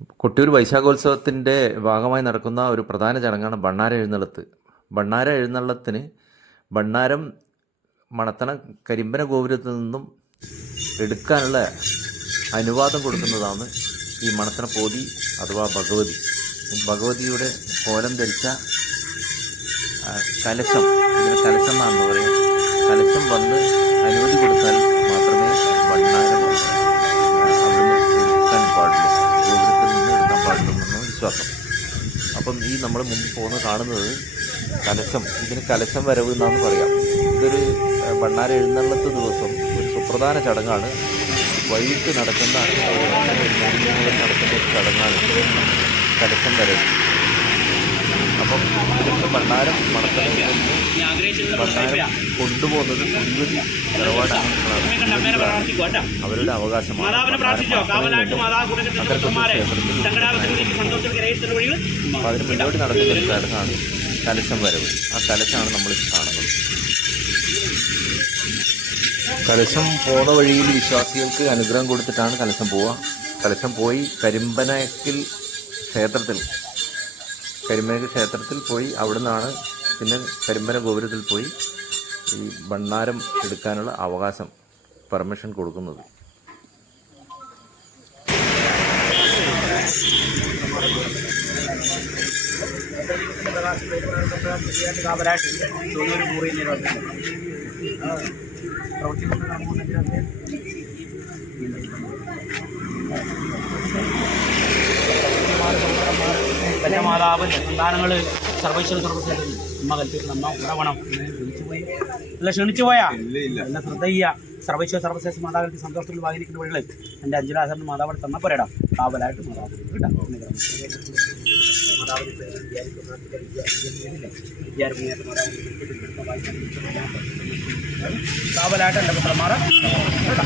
കൊട്ടിയൂർ വൈശാഖോത്സവത്തിന്റെ ഭാഗമായി നടക്കുന്ന ഒരു പ്രധാന ചടങ്ങാണ് ബണ്ണാര എഴുന്നള്ളത്ത്. ബണ്ണാര എഴുന്നള്ളത്തിന് ബണ്ണാരം മണത്തണ കരിമ്പന ഗോപുരത്തിൽ നിന്നും എടുക്കാനുള്ള അനുവാദം കൊടുക്കുന്നതാണ് ഈ മണത്തണ പോതി അഥവാ ഭഗവതി. ഭഗവതിയുടെ കോലം ധരിച്ച കലശം. ഇതിന് കലശം എന്നാണെന്ന് പറയാം കലശം വന്ന് അനുമതി അപ്പം ഈ നമ്മൾ മുമ്പ് പോകുന്ന കാണുന്നത് കലശം. ഇതിന് കലശം വരവ് എന്നാന്ന് പറയാം. ഇതൊരു ഭണ്ണാര എഴുന്നള്ളത്ത് ദിവസം ഒരു സുപ്രധാന ചടങ്ങാണ്. വൈകിട്ട് നടക്കുന്ന നടക്കുന്ന ഒരു ചടങ്ങാണ് കലശം വരവ്. അപ്പം ഇതിന്റെ ഭണ്ണാരം മണത്തലിൽ നിന്ന് ഭണ്ഡാരം കൊണ്ടുപോകുന്നത് കുടിവരി നിലപാടാണ് അവരുടെ അവകാശമാണ്. അതിന് മുന്നോട്ട് നടക്കുന്ന ഒരു ചടങ്ങാണ് കലശം വരവ്. ആ കലശമാണ് നമ്മൾ കാണുന്നത്. കലശം പോണ വഴിയിൽ വിശ്വാസികൾക്ക് അനുഗ്രഹം കൊടുത്തിട്ടാണ് കലശം പോവുക. കലശം പോയി കരിമ്പനക്കിൽ ക്ഷേത്രത്തിൽ കരിമ്പനക്കിൽ ക്ഷേത്രത്തിൽ പോയി അവിടെ നിന്നാണ് പിന്നെ കരിമ്പന ഗോപുരത്തിൽ പോയി ഈ ഭണ്ണാരം എടുക്കാനുള്ള അവകാശം. പെർമിഷൻ കൊടുക്കുന്നത്. പ്രവർത്തിക്കുന്ന മാതാവ് സന്താനങ്ങൾ സർവൈശ്വര സർവ അമ്മ കൽപ്പിക്കുന്ന അമ്മ ഉറവണം ക്ഷണിച്ചു പോയി അല്ല ക്ഷണിച്ചു പോയാ എന്നെ ശ്രദ്ധയ്യ സർവൈശ്വര സർവശേഷ മാതാവിന്റെ സന്തോഷത്തിൽ വാങ്ങിക്കുന്ന വഴികൾ എന്റെ അഞ്ചലാസറിന് മാതാവിടെ തന്ന പോരാടാ കാവലായിട്ട് മാതാവ് കേട്ടോ കാവലായിട്ട് എന്റെ പുത്രന്മാരെ കേട്ടോ